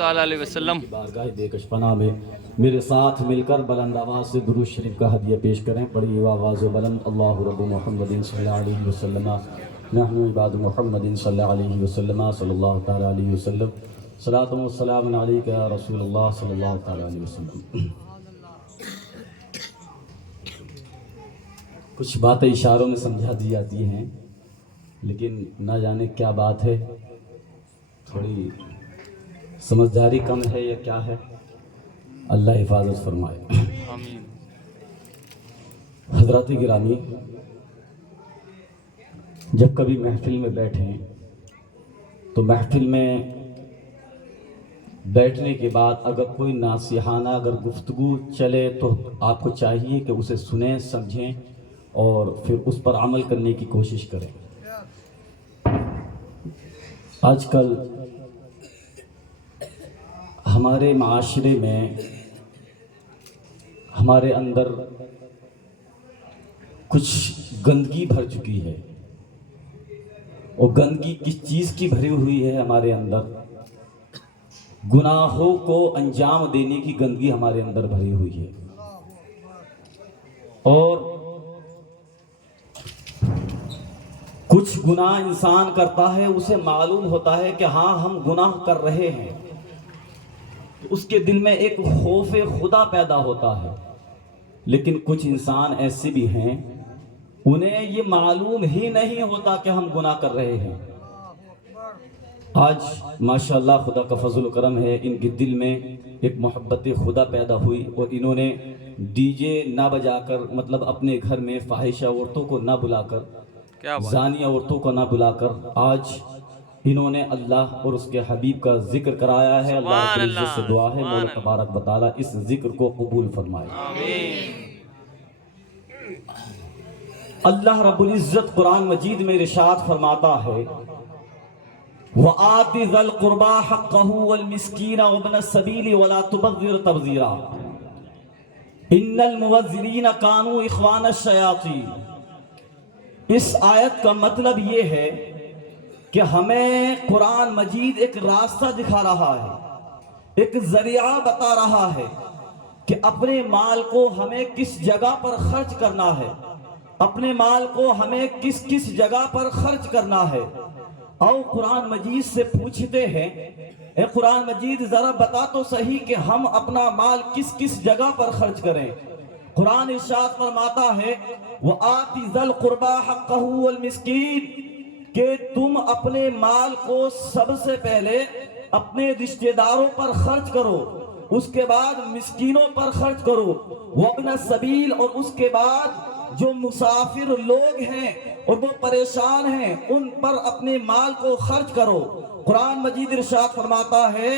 تعالیٰ علیہ وسلم بارگاہ بےکش پناہ میں میرے ساتھ مل کر بلند آواز سے درود شریف کا ہدیہ پیش کریں. بڑی آواز و بلند. اللہ رب محمد صلی اللہ علیہ وسلم نحن عباد محمد صلی اللہ علیہ وسلم صلی اللہ تعالیٰ علیہ وسلم صلاۃ و سلام علیک یا رسول اللہ صلی اللہ تعالیٰ علیہ وسلم. کچھ باتیں اشاروں میں سمجھا دی جاتی ہیں لیکن نہ جانے کیا بات ہے, تھوڑی سمجھداری کم ہے یا کیا ہے. اللہ حفاظت فرمائے. آمین. حضرات گرامی, جب کبھی محفل میں بیٹھیں تو محفل میں بیٹھنے کے بعد اگر کوئی ناصحانہ اگر گفتگو چلے تو آپ کو چاہیے کہ اسے سنیں, سمجھیں اور پھر اس پر عمل کرنے کی کوشش کریں. آج کل ہمارے معاشرے میں ہمارے اندر کچھ گندگی بھر چکی ہے. اور گندگی کس چیز کی بھری ہوئی ہے ہمارے اندر؟ گناہوں کو انجام دینے کی گندگی ہمارے اندر بھری ہوئی ہے. اور کچھ گناہ انسان کرتا ہے, اسے معلوم ہوتا ہے کہ ہاں ہم گناہ کر رہے ہیں, اس کے دل میں ایک خوف خدا پیدا ہوتا ہے. لیکن کچھ انسان ایسے بھی ہیں انہیں یہ معلوم ہی نہیں ہوتا کہ ہم گناہ کر رہے ہیں. آج ماشاءاللہ خدا کا فضل و کرم ہے, ان کے دل میں ایک محبت خدا پیدا ہوئی اور انہوں نے ڈی جے نہ بجا کر, مطلب اپنے گھر میں فاحشہ عورتوں کو نہ بلا کر, زانیہ عورتوں کو نہ بلا کر, آج انہوں نے اللہ اور اس کے حبیب کا ذکر کرایا ہے. اللہ کی عزت سے دعا ہے مولا تبارک و تعالی اس ذکر کو قبول فرمائے. آمین. اللہ رب العزت قرآن مجید میں ارشاد فرماتا ہے وَآتِ ذَا الْقُرْبَى حَقَّهُ وَالْمِسْكِينَ وَابْنَ السَّبِيلِ وَلَا تُبَذِّرْ تَبْذِيرًا إِنَّ الْمُبَذِّرِينَ كَانُوا إِخْوَانَ الشَّيَاطِينِ. اس آیت کا مطلب یہ ہے کہ ہمیں قرآن مجید ایک راستہ دکھا رہا ہے, ایک ذریعہ بتا رہا ہے کہ اپنے مال کو ہمیں کس جگہ پر خرچ کرنا ہے, اپنے مال کو ہمیں کس کس جگہ پر خرچ کرنا ہے. اور قرآن مجید سے پوچھتے ہیں اے قرآن مجید ذرا بتا تو صحیح کہ ہم اپنا مال کس کس جگہ پر خرچ کریں. قرآن ارشاد فرماتا ہے وَآتِ ذَا الْقُرْبَى حَقَّهُ وَالْمِسْكِينَ کہ تم اپنے مال کو سب سے پہلے اپنے رشتہ داروں پر خرچ کرو, اس کے بعد مسکینوں پر خرچ کرو, وَابْنَ السَّبِيلِ اور اس کے بعد جو مسافر لوگ ہیں اور وہ پریشان ہیں ان پر اپنے مال کو خرچ کرو. قرآن مجید ارشاد فرماتا ہے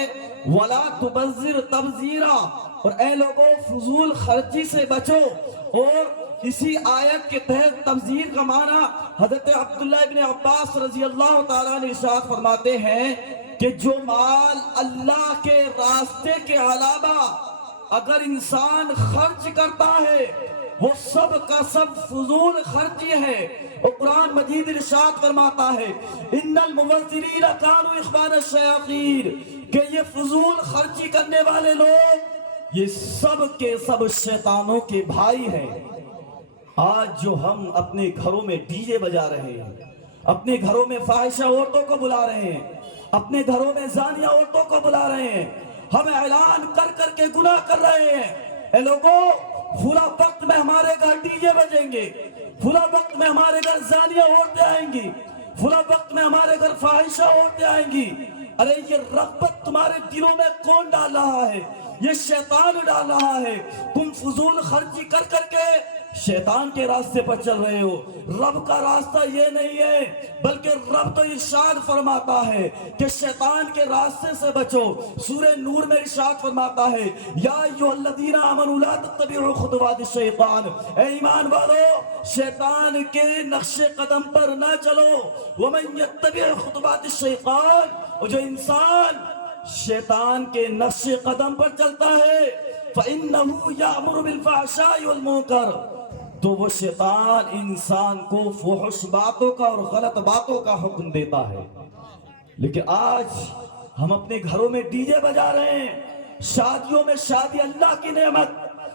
وَلَا تُبَذِّرْ تَبْذِيرًا اور اے لوگوں فضول خرچی سے بچو. اور اسی آیت کے تحت تبذیر کا معنی حضرت عبداللہ ابن عباس رضی اللہ تعالیٰ نے ارشاد فرماتے ہیں کہ جو مال اللہ کے راستے کے علاوہ اگر انسان خرچ کرتا ہے وہ سب کا سب فضول خرچی ہے. اور قرآن مجید ارشاد فرماتا ہے ان المبذرین کانوا اخوان الشیاطین کہ یہ فضول خرچی کرنے والے لوگ یہ سب کے سب شیطانوں کے بھائی ہیں. آج جو ہم اپنے گھروں میں ڈی جے بجا رہے ہیں, اپنے گھروں میں فاحشہ عورتوں کو بلا رہے ہیں, اپنے گھروں میں زانیہ عورتوں کو بلا رہے ہیں, ہم اعلان کر کر کے گناہ کر رہے ہیں اے لوگوں فلاں وقت میں ہمارے گھر ڈی جے بجیں گے, فلاں وقت میں ہمارے گھر زانیہ عورتیں آئیں گی, فلاں وقت میں ہمارے گھر فاحشہ عورتیں آئیں گی. ارے یہ رغبت تمہارے دلوں میں کون ڈال رہا ہے؟ یہ شیطان ڈال رہا ہے. تم فضول خرچی کر کر کے شیطان کے راستے پر چل رہے ہو. رب کا راستہ یہ نہیں ہے بلکہ رب تو ارشاد فرماتا ہے کہ شیطان کے راستے سے بچو. سورہ نور میں ارشاد فرماتا ہے یا ایھا الذین آمنوا لا تتبعوا خطوات الشیطان اے ایمان والو شیطان کے نقش قدم پر نہ چلو. ومن یتبع خطوات الشیطان اور جو انسان شیطان کے نقش قدم پر چلتا ہے فإنہ یأمر بالفحشاء والمنکر تو وہ شیطان انسان کو فحش باتوں کا اور غلط باتوں کا حکم دیتا ہے. لیکن آج ہم اپنے گھروں میں ڈی جے بجا رہے ہیں، شادیوں میں شادی اللہ کی نعمت،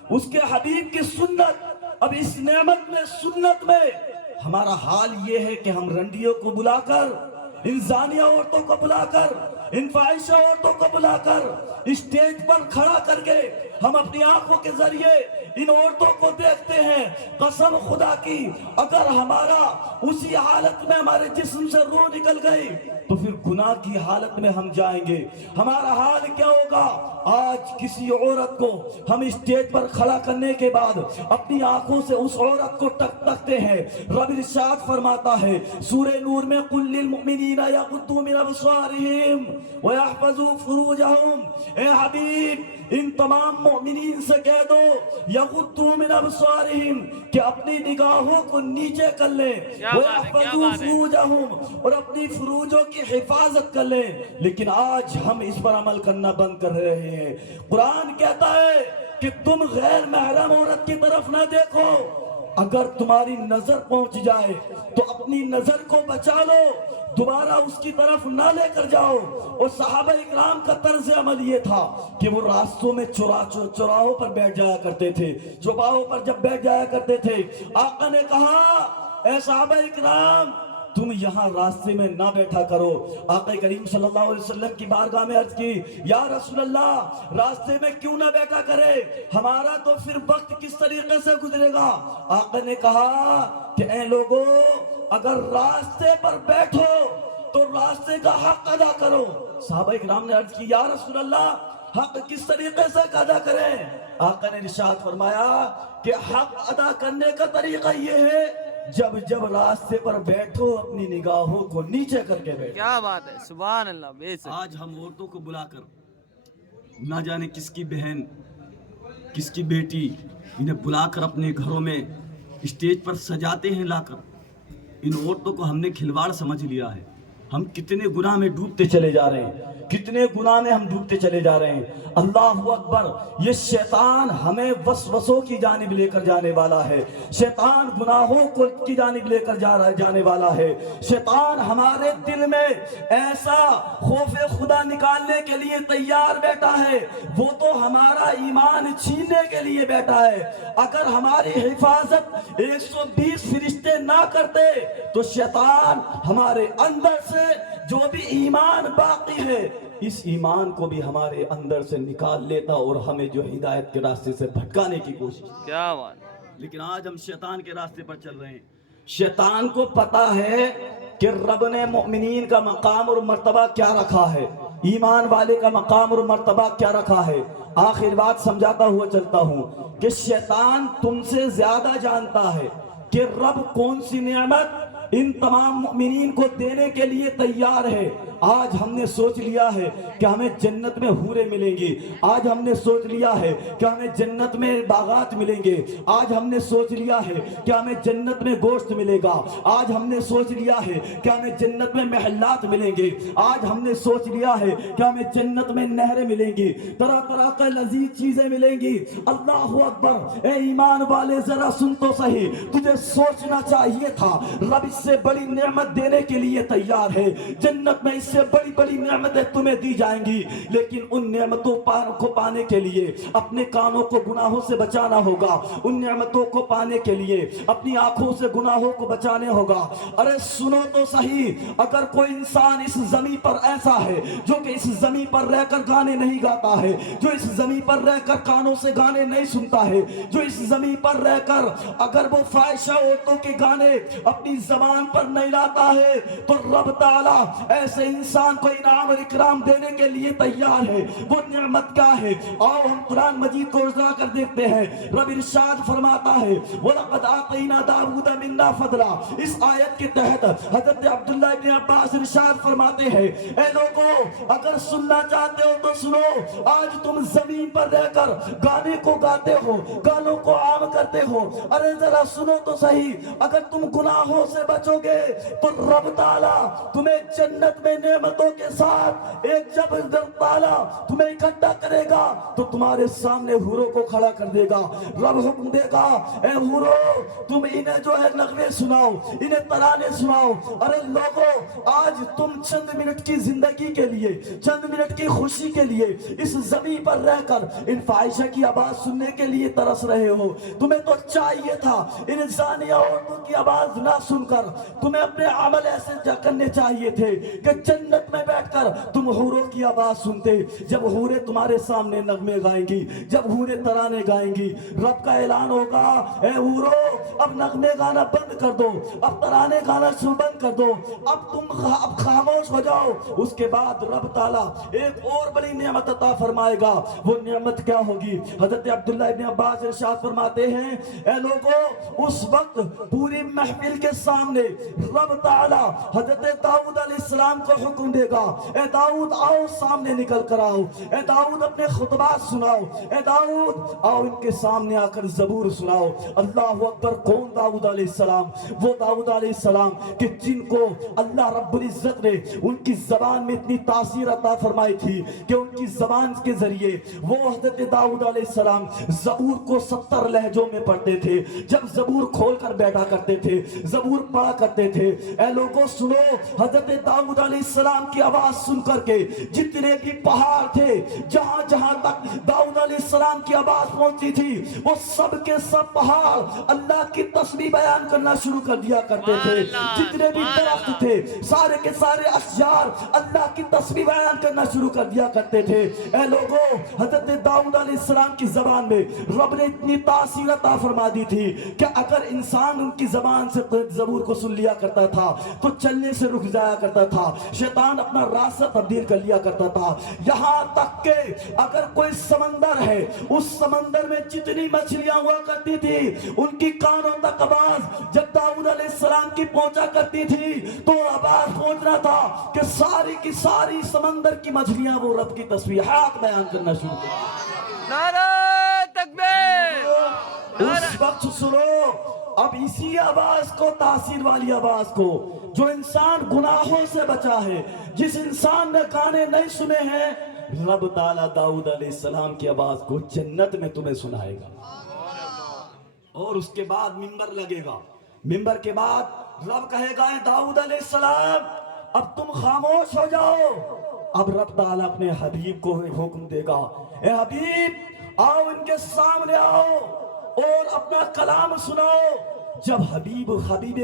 اس کے حبیب کی سنت. اب اس نعمت میں سنت میں ہمارا حال یہ ہے کہ ہم رنڈیوں کو بلا کر، ان زانیہ عورتوں کو بلا کر، ان فاحشہ عورتوں کو بلا کر اسٹیج پر کھڑا کر کے ہم اپنی آنکھوں کے ذریعے ان عورتوں کو دیکھتے ہیں. قسم خدا کی اگر ہمارا اسی حالت میں ہمارے جسم سے روح نکل گئی تو پھر گناہ کی حالت میں ہم جائیں گے. ہمارا حال کیا ہوگا؟ آج کسی عورت کو ہم اسٹیج پر کھڑا کرنے کے بعد اپنی آنکھوں سے اس عورت کو تکتے ہیں. رب ارشاد فرماتا ہے سورہ نور میں قل للمؤمنین یغضوا من ابصارہم ویحفظوا فروجہم. اے حبیب ان تمام مؤمنین سے کہہ دو یغضوا من ابصارہم کہ اپنی نگاہوں کو نیچے کر لیں، ویحفظوا فروجہم اور اپنی فروجوں کی حفاظت کر لیں. لیکن آج ہم اس پر عمل کرنا بند کر رہے ہیں. قرآن کہتا ہے کہ تم غیر محرم عورت کی طرف نہ دیکھو. اگر تمہاری نظر پہنچ جائے تو اپنی نظر کو بچا لو، دوبارہ اس کی طرف نہ لے کر جاؤ. اور صحابہ اکرام کا طرز عمل یہ تھا کہ وہ راستوں میں چوراہوں پر بیٹھ جایا کرتے تھے، چوپاہوں پر جب بیٹھ جایا کرتے تھے آقا نے کہا اے صحابہ اکرام تم یہاں راستے میں نہ بیٹھا کرو. آقا کریم صلی اللہ علیہ وسلم کی بارگاہ میں عرض کی یا رسول اللہ راستے میں کیوں نہ بیٹھا کرے، ہمارا تو پھر وقت کس طریقے سے گزرے گا. آقا نے کہا کہ اے لوگو اگر راستے پر بیٹھو تو راستے کا حق ادا کرو. صحابہ اکرام نے عرض کی یا رسول اللہ حق کس طریقے سے ادا کریں؟ آقا نے ارشاد فرمایا کہ حق ادا کرنے کا طریقہ یہ ہے جب راستے پر بیٹھو اپنی نگاہوں کو نیچے کر کے بیٹھو. کیا بات ہے، سبحان اللہ. بے شک آج ہم عورتوں کو بلا کر نہ جانے کس کی بہن کس کی بیٹی انہیں بلا کر اپنے گھروں میں اسٹیج پر سجاتے ہیں لا کر. ان عورتوں کو ہم نے کھلواڑ سمجھ لیا ہے. ہم کتنے گناہ میں ڈوبتے چلے جا رہے ہیں، کتنے گناہ میں ہم ڈوبتے چلے جا رہے ہیں. اللہ اکبر. یہ شیطان ہمیں وسوسوں کی جانب لے کر جانے والا ہے، شیطان گناہوں کی جانب لے کر جانے والا ہے. شیطان ہمارے دل میں ایسا خوف خدا نکالنے کے لیے تیار بیٹھا ہے، وہ تو ہمارا ایمان چھیننے کے لیے بیٹھا ہے. اگر ہماری حفاظت 120 فرشتے نہ کرتے تو شیطان ہمارے اندر سے جو بھی ایمان باقی ہے اس ایمان کو بھی ہمارے اندر سے نکال لیتا اور ہمیں جو ہدایت کے راستے سے بھٹکانے کی کوشش. کیا بات. لیکن آج ہم شیطان کے راستے پر چل رہے ہیں. شیطان کو پتا ہے کہ رب نے مومنین کا مقام اور مرتبہ کیا رکھا ہے، ایمان والے کا مقام اور مرتبہ کیا رکھا ہے. آخر بات سمجھاتا ہوا چلتا ہوں کہ شیطان تم سے زیادہ جانتا ہے کہ رب کون سی نعمت ان تمام مومنین کو دینے کے لیے تیار ہے. آج ہم نے سوچ لیا ہے کہ ہمیں جنت میں حوریں ملیں گی، آج ہم نے سوچ لیا ہے کہ ہمیں جنت میں باغات ملیں گے، آج ہم نے سوچ لیا ہے کہ ہمیں جنت میں گوشت ملے گا، آج ہم نے سوچ لیا ہے کہ ہمیں جنت میں محلات ملیں گے، آج ہم نے سوچ لیا ہے کہ ہمیں جنت میں نہریں ملیں گی، طرح طرح کے لذیذ چیزیں ملیں گی. اللہ اکبر. اے ایمان والے ذرا سن تو صحیح، تجھے سوچنا چاہیے تھا رب اس سے بڑی نعمت دینے کے لیے تیار ہے. جنت میں اس سے بڑی بڑی نعمتیں تمہیں دی جائیں گی، لیکن ان نعمتوں کو پانے کے لیے اپنے کانوں کو گناہوں سے بچانا ہوگا. ان نعمتوں کو پانے کے لیے اپنی آنکھوں سے گناہوں کو بچانے ہوگا. ارے سنو تو صحیح، اگر کوئی انسان اس زمین پر ایسا ہے جو کہ اس زمین پر رہ کر گانے نہیں گاتا ہے، جو اس زمین پر رہ کر کانوں سے گانے نہیں سنتا ہے، جو اس زمین پر رہ کر اگر وہ فاحشہ عورتوں کے گانے اپنی زبان پر نہیں لاتا ہے تو رب تعالیٰ ایسے انسان کو انعام اور اکرام دینے کے لیے تیار ہے. وہ نعمت کیا ہے؟ آؤ ہم قرآن مجید کو اجرا کر دیکھتے ہیں. رب ارشاد فرماتا ہے وَلَقَدْ آتَيْنَا دَاوُودَ مِنَّا فَضْلًا. اس آیت کے تحت حضرت عبداللہ ابن عباس ارشاد فرماتے ہیں اے لوگو اگر سننا چاہتے ہو تو سنو. آج تم زمین پر رہ کر گانے کو گاتے ہو، گانوں کو عام کرتے ہو. ارے ذرا سنو تو صحیح، اگر تم گناہوں سے بچو گے تو رب تعالیٰ تمہیں جنت میں نعمتوں کے ساتھ ایک جب رب تعالیٰ تمہیں اکٹھا کرے گا تو تمہارے سامنے حوروں کو کھڑا کر دے گا. رب حکم دے گا اے حوروں تم انہیں جو ہے نغمے سناؤ, انہیں ترانے سناؤ. ارے لوگوں آج تم چند منٹ کی زندگی کے لیے, چند منٹ کی خوشی کے لیے اس زمین پر رہ کر ان فاحشہ کی آواز سننے کے لیے ترس رہے ہو. تمہیں تو چاہیے تھا ان زانیہ عورتوں کی آواز نہ سن کر تمہیں اپنے عمل ایسے کرنے چاہیے تھے کہ جنت میں بیٹھ کر تم حوروں کی آواز سنتے. جب حوریں تمہارے سامنے نغمے گائیں گی, جب حوریں ترانے گائیں گی, رب کا اعلان ہوگا اے حوروں اب نغمے گانا بند کر دو, اب ترانے گانا بند کر دو, اب تم خاموش ہو جاؤ. اس کے بعد رب تعالیٰ ایک اور بڑی نعمت عطا فرمائے گا. وہ نعمت کیا ہوگی؟ حضرت عبداللہ ابن عباس ارشاد فرماتے ہیں اے لوگوں اس وقت پوری محفل کے سامنے رب تعالیٰ حضرت داؤد علیہ السلام کو حکم دے گا اے داؤد آؤ سامنے نکل کر آؤ, اے داؤد اپنے خطبات سناؤ, اے داؤد آؤ ان کے سامنے آ کر زبور سناؤ. اللہ اکبر. کون داؤد علیہ السلام؟ وہ داؤد علیہ السلام کہ جن کو اللہ رب العزت نے ان کی زبان میں اتنی تاثیر عطا فرمائی تھی کہ ان کی زبان کے ذریعے وہ حضرت داؤد علیہ السلام زبور کو 70 لہجوں میں پڑھتے تھے. جب زبور کھول کر بیٹھا کرتے تھے, زبور پڑھا کرتے تھے. اے لوگوں سنو, حضرت داؤد علیہ السلام کی آواز سن کر کے جتنے بھی پہاڑ تھے, جہاں جہاں تک داؤد علیہ السلام کی آواز پہنچی تھی وہ سب کے سب پہاڑ اللہ کی تسبیح بیان کرنا شروع کر دیا کرتے تھے. جتنے بھی درخت تھے سارے کے سارے اشجار اللہ کی تسبیح بیان کرنا شروع کر دیا کرتے تھے. اے لوگوں حضرت داؤد علیہ السلام کی زبان میں رب نے اتنی تاثیر عطا فرما دی تھی کہ اگر انسان ان کی زبان سے زبور کو سن لیا کرتا تھا تو چلنے سے رک جایا کرتا تھا, شیطان اپنا راستہ تبدیل کر لیا کرتا تھا. یہاں تک کہ اگر کوئی سمندر ہے, اس سمندر میں جتنی مچھلیاں ہوا کرتی تھی ان کی کانوں تک آواز جب داؤد علیہ السلام کی پہنچا کرتی تھی تو آواز پہنچنا تھا کہ ساری کی ساری سمندر کی مچھلیاں وہ رب کی تسبیحات بیان کرنا شروع کر. نعرہ تکبیر. اس وقت سنو اب اسی آواز کو, تاثیر والی آواز کو, جو انسان گناہوں سے بچا ہے, جس انسان نے گانے نہیں سنے ہیں, رب تعالیٰ داؤد علیہ السلام کی آواز کو جنت میں تمہیں سنائے گا. اور اس کے بعد منبر لگے گا. منبر کے بعد رب کہے گا اے داؤد علیہ السلام اب تم خاموش ہو جاؤ. اب رب تعالیٰ اپنے حبیب کو حکم دے گا اے حبیب آؤ ان کے سامنے آؤ اور اپنا کلام سناؤ. جب حبیب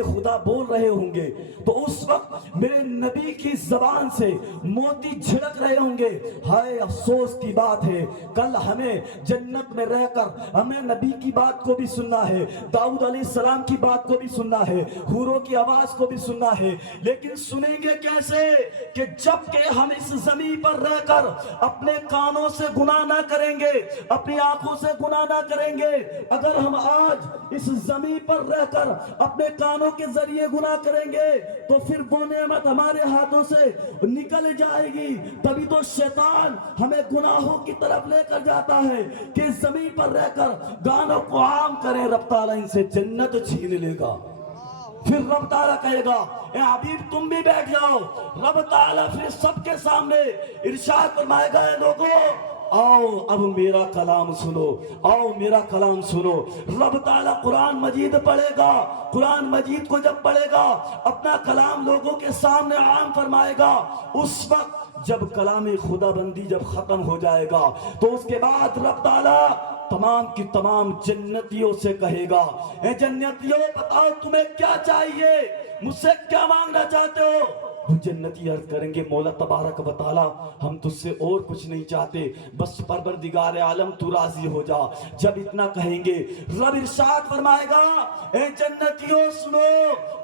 خدا بول رہے ہوں گے تو اس وقت میرے نبی کی زبان سے موتی جھڑک رہے ہوں گے. ہائے افسوس کی بات ہے, کل ہمیں جنت میں رہ کر ہمیں نبی کی بات کو بھی سننا ہے, داؤد علیہ السلام کی بات کو بھی سننا ہے, حوروں کی آواز کو بھی سننا ہے, لیکن سنیں گے کیسے کہ جب کہ ہم اس زمین پر رہ کر اپنے کانوں سے گناہ نہ کریں گے, اپنی آنکھوں سے گناہ نہ کریں گے. اگر ہم آج اس زمین پر رہ کر اپنے کانوں کے ذریعے گناہ کریں گے تو پھر وہ نعمت ہمارے ہاتھوں سے نکل جائے گی. تبھی تو شیطان ہمیں گناہوں کی طرف لے کر جاتا ہے کہ زمین پر رہ کر گانوں کو عام کریں. رب تعالیٰ ان سے جنت چھین لے گا. پھر رب تعالیٰ کہے گا اے حبیب تم بھی بیٹھ جاؤ. رب تعالیٰ پھر سب کے سامنے ارشاد فرمائے گا اے لوگوں آؤ اب میرا کلام سنو, آؤ میرا کلام سنو. رب تعالیٰ قرآن مجید پڑھے گا. قرآن مجید کو جب پڑھے گا اپنا کلام لوگوں کے سامنے عام فرمائے گا. اس وقت جب کلام خدا بندی جب ختم ہو جائے گا تو اس کے بعد رب تعالیٰ تمام کی تمام جنتیوں سے کہے گا اے جنتیوں بتاؤ تمہیں کیا چاہیے, مجھ سے کیا مانگنا چاہتے ہو. وہ جنتی عرض کریں گے مولا تبارک و تعالی ہم تجھ سے اور کچھ نہیں چاہتے, بس پروردگار عالم تو راضی ہو جا. جب اتنا کہیں گے رب ارشاد فرمائے گا اے جنتیوں سنو,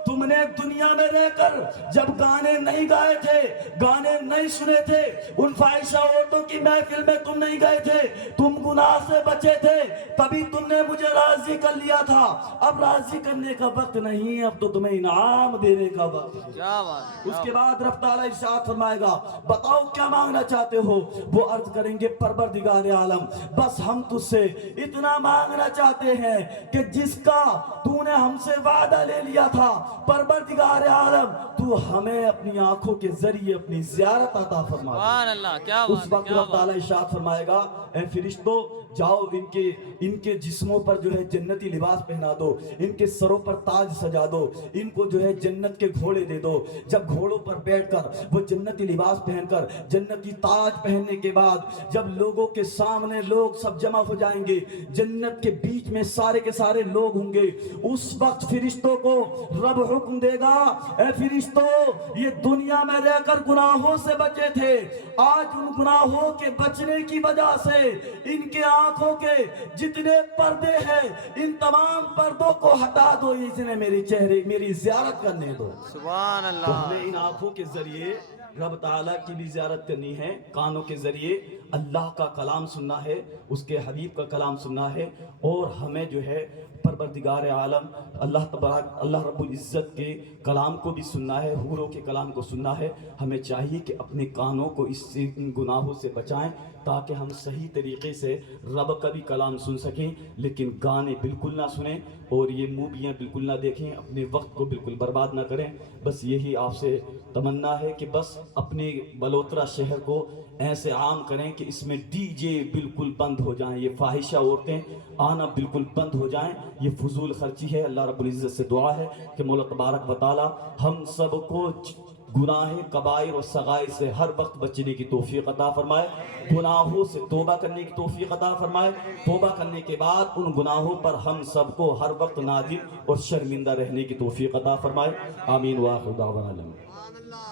تم نے دنیا میں رہ کر جب گانے نہیں گائے تھے, گانے نہیں سنے تھے, ان فاحشہ عورتوں کی محفل میں تم نہیں گئے تھے, تم گناہ سے بچے تھے, تبھی تم نے مجھے راضی کر لیا تھا. اب راضی کرنے کا وقت نہیں, اب تو تمہیں انعام دینے کا وقت ہے. کیا بات. اس کے کے بعد رب تعالیٰ ارشاد فرمائے گا بتاؤ کیا مانگنا چاہتے ہو؟ وہ عرض کریں گے پروردگار عالم بس ہم تجھ سے اتنا مانگنا چاہتے ہیں کہ جس کا تو نے ہم سے وعدہ لے لیا تھا، پروردگار عالم تو ہمیں اپنی آنکھوں کے ذریعے اپنی زیارت عطا فرما دے۔ سبحان اللہ، کیا اس بات، وقت کیا رب تعالیٰ ارشاد فرمائے گا اے فرشتوں جاؤ ان کے جسموں پر جو ہے جنتی لباس پہنا دو، ان کے سروں پر تاج سجا دو، ان کو جو ہے جنت کے گھوڑے دے دو۔ جب گھوڑوں پر بیٹھ کر وہ جنتی لباس پہن کر جنتی تاج پہننے کے بعد جب لوگوں کے سامنے لوگ سب جمع ہو جائیں گے، جنت کے بیچ میں سارے کے سارے لوگ ہوں گے، اس وقت فرشتوں کو رب حکم دے گا اے فرشتوں یہ دنیا میں رہ کر گناہوں سے بچے تھے، آج ان گناہوں کے بچنے کی وجہ سے ان کے آنکھوں کے جتنے پردے ہیں ان تمام پردوں کو ہٹا دو، اس نے میری زیارت کرنے دو۔ سبحان تو اللہ، ہمیں ان آنکھوں کے ذریعے رب تعالیٰ کی بھی زیارت کرنی ہے، کانوں کے ذریعے اللہ کا کلام سننا ہے، اس کے حبیب کا کلام سننا ہے، اور ہمیں جو ہے پروردگار عالم اللہ تبارک اللہ رب العزت کے کلام کو بھی سننا ہے، حوروں کے کلام کو سننا ہے۔ ہمیں چاہیے کہ اپنے کانوں کو ان گناہوں سے بچائیں تاکہ ہم صحیح طریقے سے رب کا بھی کلام سن سکیں، لیکن گانے بالکل نہ سنیں اور یہ موویاں بالکل نہ دیکھیں، اپنے وقت کو بالکل برباد نہ کریں۔ بس یہی آپ سے تمنا ہے کہ بس اپنے بلوترا شہر کو ایسے عام کریں کہ اس میں ڈی جے بالکل بند ہو جائیں، یہ فاحشہ عورتیں آنا بالکل بند ہو جائیں، یہ فضول خرچی ہے۔ اللہ رب العزت سے دعا ہے کہ مولا تبارک و تعالی ہم سب کو گناہ کبائر و صغائر سے ہر وقت بچنے کی توفیق عطا فرمائے، گناہوں سے توبہ کرنے کی توفیق عطا فرمائے، توبہ کرنے کے بعد ان گناہوں پر ہم سب کو ہر وقت نادم اور شرمندہ رہنے کی توفیق عطا فرمائے۔ آمین وآخر دعوانا الحمدللہ۔